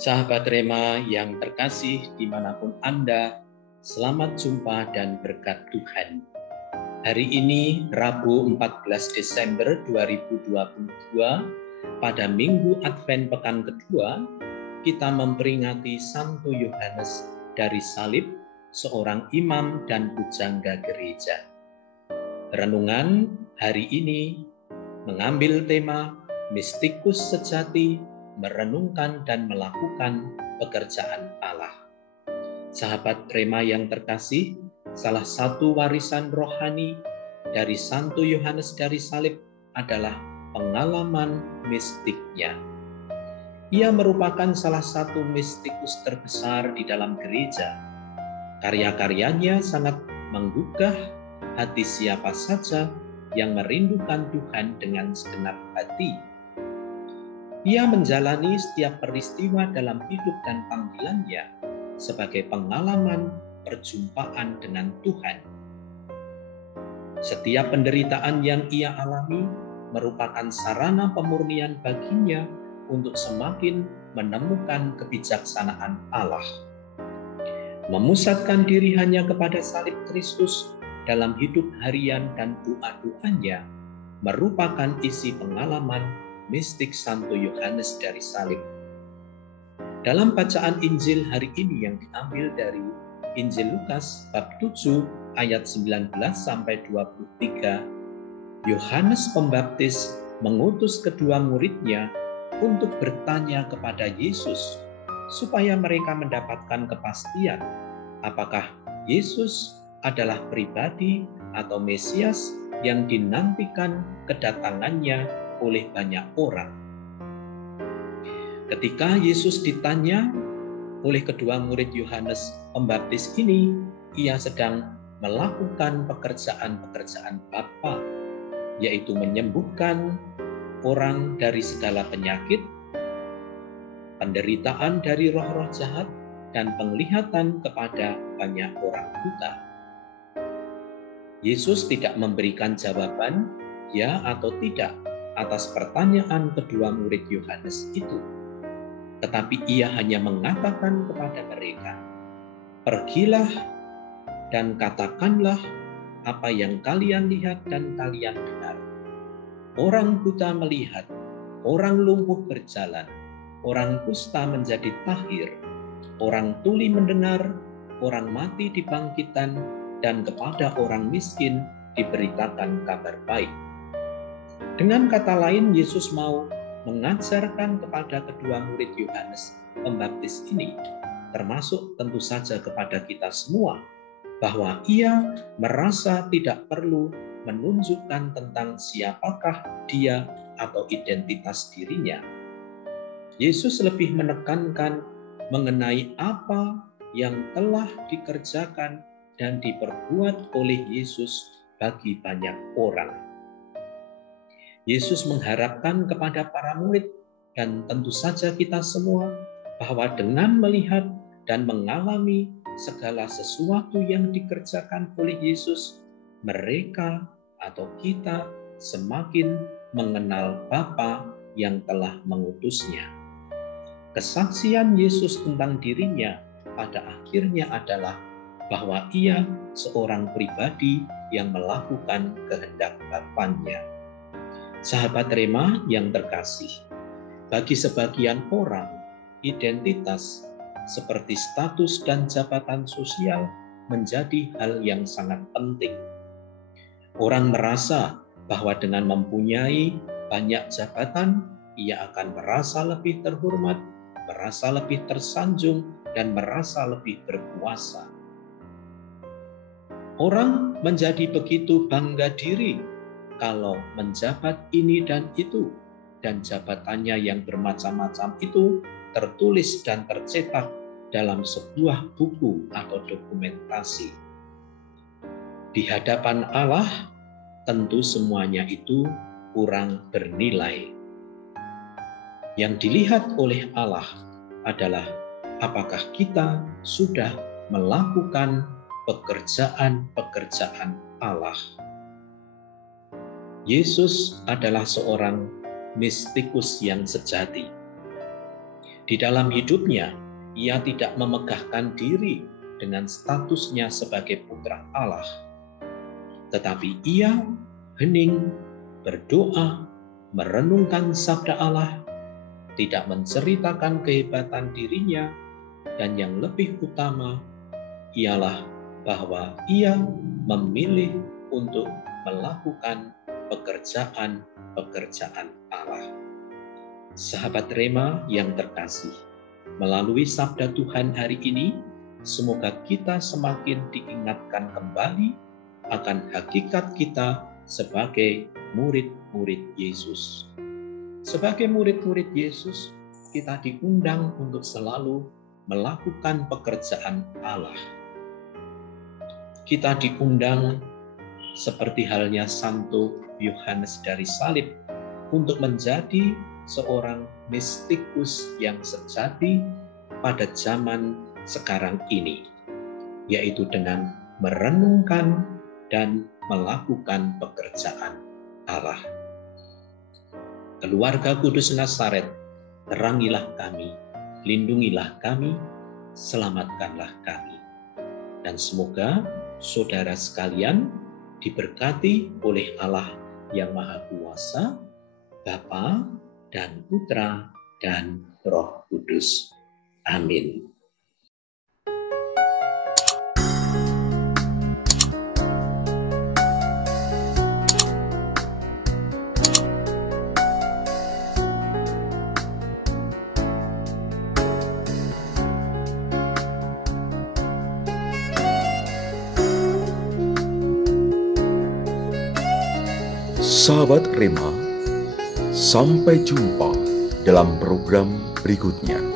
Sahabat Rema yang terkasih dimanapun Anda, selamat jumpa dan berkat Tuhan. Hari ini Rabu 14 Desember 2022, pada Minggu Advent pekan kedua, kita memperingati Santo Yohanes dari Salib, seorang imam dan pujangga gereja. Renungan hari ini mengambil tema Mistikus Sejati, merenungkan dan melakukan pekerjaan Allah. Sahabat Rema yang terkasih, salah satu warisan rohani dari Santo Yohanes dari Salib adalah pengalaman mistiknya. Ia merupakan salah satu mistikus terbesar di dalam gereja. Karya-karyanya sangat menggugah hati siapa saja yang merindukan Tuhan dengan segenap hati. Ia menjalani setiap peristiwa dalam hidup dan panggilannya sebagai pengalaman perjumpaan dengan Tuhan. Setiap penderitaan yang ia alami merupakan sarana pemurnian baginya untuk semakin menemukan kebijaksanaan Allah. Memusatkan diri hanya kepada salib Kristus dalam hidup harian dan doa-doanya merupakan isi pengalaman mistik Santo Yohanes dari Salib. Dalam bacaan Injil hari ini yang diambil dari Injil Lukas bab 7 ayat 19 sampai 23, Yohanes Pembaptis mengutus kedua muridnya untuk bertanya kepada Yesus supaya mereka mendapatkan kepastian apakah Yesus adalah pribadi atau Mesias yang dinantikan kedatangannya oleh banyak orang. Ketika Yesus ditanya oleh kedua murid Yohanes Pembaptis ini, ia sedang melakukan pekerjaan-pekerjaan Bapa, yaitu menyembuhkan orang dari segala penyakit, penderitaan dari roh-roh jahat, dan penglihatan kepada banyak orang buta. Yesus tidak memberikan jawaban ya atau tidak atas pertanyaan kedua murid Yohanes itu. Tetapi ia hanya mengatakan kepada mereka, "Pergilah dan katakanlah apa yang kalian lihat dan kalian dengar. Orang buta melihat, orang lumpuh berjalan, orang kusta menjadi tahir, orang tuli mendengar, orang mati dibangkitkan, dan kepada orang miskin diberitakan kabar baik." Dengan kata lain, Yesus mau mengajarkan kepada kedua murid Yohanes Pembaptis ini, termasuk tentu saja kepada kita semua, bahwa ia merasa tidak perlu menunjukkan tentang siapakah dia atau identitas dirinya. Yesus lebih menekankan mengenai apa yang telah dikerjakan dan diperbuat oleh Yesus bagi banyak orang. Yesus mengharapkan kepada para murid dan tentu saja kita semua bahwa dengan melihat dan mengalami segala sesuatu yang dikerjakan oleh Yesus, mereka atau kita semakin mengenal Bapa yang telah mengutusnya. Kesaksian Yesus tentang dirinya pada akhirnya adalah bahwa ia seorang pribadi yang melakukan kehendak Bapanya. Sahabat Rema yang terkasih, bagi sebagian orang, identitas seperti status dan jabatan sosial menjadi hal yang sangat penting. Orang merasa bahwa dengan mempunyai banyak jabatan, ia akan merasa lebih terhormat, merasa lebih tersanjung, dan merasa lebih berkuasa. Orang menjadi begitu bangga diri kalau menjabat ini dan itu, dan jabatannya yang bermacam-macam itu tertulis dan tercetak dalam sebuah buku atau dokumentasi. Di hadapan Allah, tentu semuanya itu kurang bernilai. Yang dilihat oleh Allah adalah apakah kita sudah melakukan pekerjaan-pekerjaan Allah. Yesus adalah seorang mistikus yang sejati. Di dalam hidupnya, ia tidak memegahkan diri dengan statusnya sebagai putra Allah, tetapi ia hening, berdoa, merenungkan sabda Allah, tidak menceritakan kehebatan dirinya, dan yang lebih utama ialah bahwa ia memilih untuk melakukan pekerjaan-pekerjaan Allah. Sahabat Rema yang terkasih, melalui sabda Tuhan hari ini, semoga kita semakin diingatkan kembali akan hakikat kita sebagai murid-murid Yesus. Sebagai murid-murid Yesus, kita diundang untuk selalu melakukan pekerjaan Allah. Kita diundang seperti halnya Santo Yohanes dari Salib untuk menjadi seorang mistikus yang sejati pada zaman sekarang ini, yaitu dengan merenungkan dan melakukan pekerjaan Allah. Keluarga Kudus Nazaret, terangilah kami, lindungilah kami, selamatkanlah kami. Dan semoga saudara sekalian diberkati oleh Allah yang Maha Kuasa, Bapa dan Putra dan Roh Kudus. Amin. Sahabat Rema, sampai jumpa dalam program berikutnya.